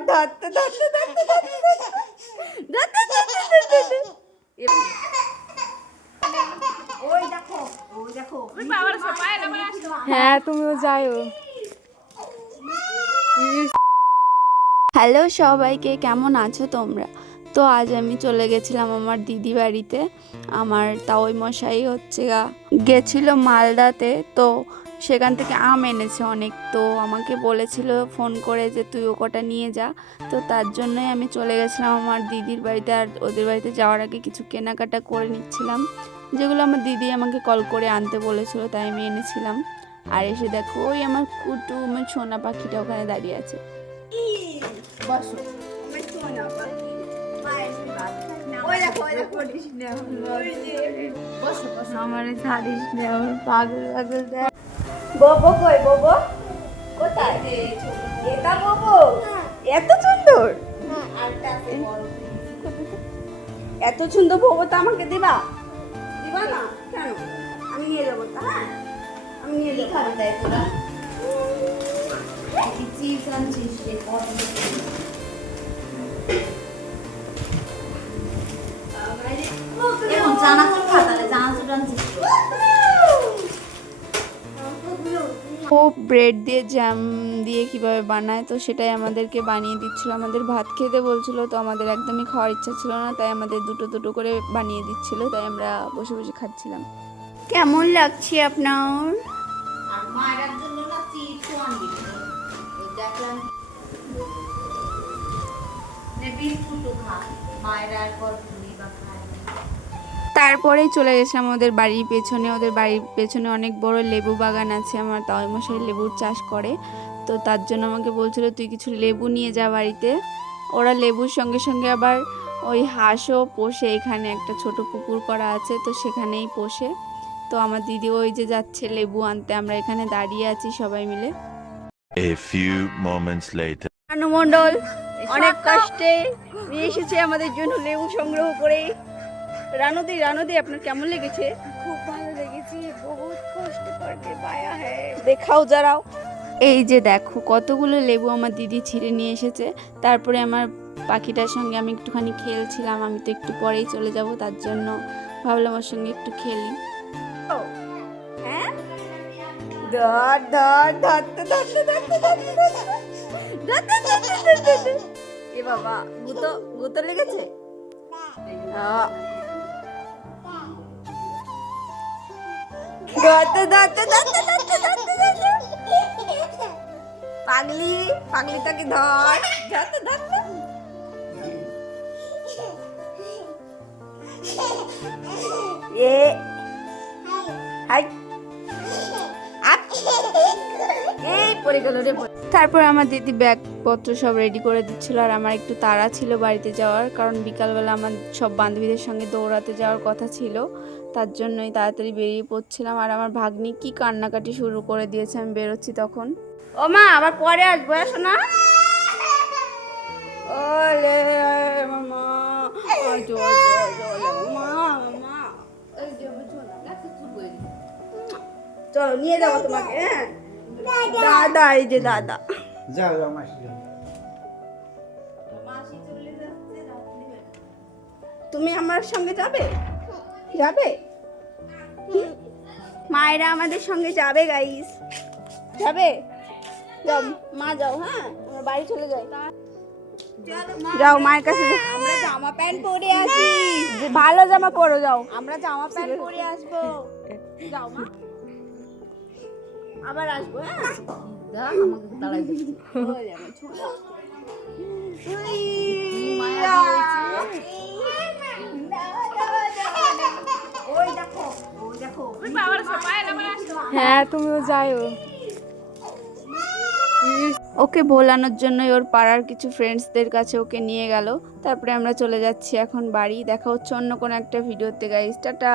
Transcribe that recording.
ধর ধরতে ধরতে ধরতে ধরতে ধরতে ধরতে ধরতে ওই দেখো হ্যাঁ তুমিও যাইও। হ্যালো সবাইকে কেমন আছো তোমরা? তো আজ আমি চলে গেছিলাম আমার দিদি বাড়িতে। আমার তাওই মশাই হচ্ছে গা। গেছিল মালদাতে তো সেখান থেকে আম এনেছে অনেক। তো আমাকে বলেছিল ফোন করে যে তুই ও কটা নিয়ে যা। তো তার জন্যই আমি চলে গেছিলাম আমার দিদির বাড়িতে আর ওদের বাড়িতে যাওয়ার আগে কিছু কেনাকাটা করে নিচ্ছিলাম। যেগুলো আমার দিদি আমাকে কল করে আনতে বলেছিল তাই আমি এনেছিলাম। আর এসে দেখো ওই আমার কুটুম সোনা পাখিটা ওখানে দাঁড়িয়ে আছে। বসো। আমার সোনা পাখি। মায়ের ভাত খাই না। ওই দেখো ওই দেখো করিস না ওই যে বসো বসো। আমার ছাড়িস না আমার পাগল পাগল দেখ। ববো কই ববো? কোথায়? এটা ববো? এত সুন্দর। এত সুন্দর ববো তো আমাকে দিবা? দিবা না? কেন? আমি নিয়ে যাব তো হ্যাঁ? আমি নিয়ে যাব। খাবে তাই তোরা? চিপস আনছিস রে। এবং চানাচুর ও ব্রেড দিয়ে জ্যাম দিয়ে কীভাবে বানায়, তো সেটাই আমাদেরকে বানিয়ে দিচ্ছিল। আমাদের ভাত খেতে বলছিল, তো আমাদের একদমই খাওয়ার ইচ্ছা ছিল না, তাই আমাদের দুটো দুটো করে বানিয়ে দিচ্ছিল, তাই আমরা বসে বসে খাচ্ছিলাম। কেমন লাগছে আপনার? মায়ের আর তারপরেই চলে গেছিলাম ওদের বাড়ির পেছনে। ওদের বাড়ির পেছনে অনেক বড় লেবু বাগান আছে আমার মশাই লেবুর চাষ করে। তো তার জন্য আমাকে বলছিল তুই কিছু লেবু নিয়ে যা বাড়িতে। ওরা লেবুর সঙ্গে সঙ্গে আবার ওই হাঁসও পোষে এখানে একটা ছোট পুকুর করা আছে তো সেখানেই পোষে। তো আমার দিদি ওই যে যাচ্ছে লেবু আনতে আমরা এখানে দাঁড়িয়ে আছি সবাই মিলে। A few moments later. অনেক কষ্টে নিয়ে এসেছে আমাদের জন্য লেবু সংগ্রহ করে রানদি রানদি আপনার কেমন লেগেছে খুব ভালো লেগেছে বহুত কষ্ট করতে পায়া হ্যায় দেখাও যারাও এই যে দেখো কতগুলো লেবু আমার দিদি ছিঁড়ে নিয়ে এসেছে তারপরে আমার পাখিটার সঙ্গে আমি একটুখানি খেলছিলাম আমি তো একটু পরেই চলে যাব তার জন্য ভাবলাম ওর সঙ্গে একটু খেলি এ বাবা গুতো গুতো লেগেছে হ্যাঁ दाते दाते दाते दाते दाते दाते। पागली पागली तक धर जात धर ये हाय পড়ে গেল রে তারপর আমার দিদি ব্যাগপত্র সব রেডি করে দিচ্ছিল আর আমার একটু তাড়া ছিল বাড়িতে যাওয়ার কারণ বিকালবেলা আমার সব বান্ধবীদের সঙ্গে দৌড়াতে যাওয়ার কথা ছিল তার জন্যই তাড়াতাড়ি বেরিয়ে পড়ছিলাম আর আমার ভাগ্নি কি কান্নাকাটি শুরু করে দিয়েছে আমি বেরোচ্ছি তখন ও মা আবার পরে আসব এসো না ওলে মা। চলো নিয়ে যাব তোমাকে হ্যাঁ দাদা। এই যে দাদা। যাও যাও মাসি যাও। তুমি আমার সঙ্গে যাবে? যাবে? মায়েরা আমাদের সঙ্গে যাবে গাইস যাবে? যাও মা যাও হ্যাঁ? আমরা বাড়ি চলে যাই। যাও মায়ের কাছে আমরা জামা প্যান্ট পরে আসি। ভালো জামা পরো যাও। আমরা জামা প্যান্ট পরে আসব। যাও মা। আবার আসব হ্যাঁ? দা আমাকে তাড়াই দিস ওরে আমার ছোলা। ওই দেখো ওই দেখো। হ্যাঁ তুমিও যাইও। ওকে ভোলানোর জন্য ওর পাড়ার কিছু ফ্রেন্ডসদের কাছে ওকে নিয়ে গেল। তারপরে আমরা চলে যাচ্ছি এখন বাড়ি। দেখা হচ্ছে অন্য কোনো একটা ভিডিওতে গাইস টাটা।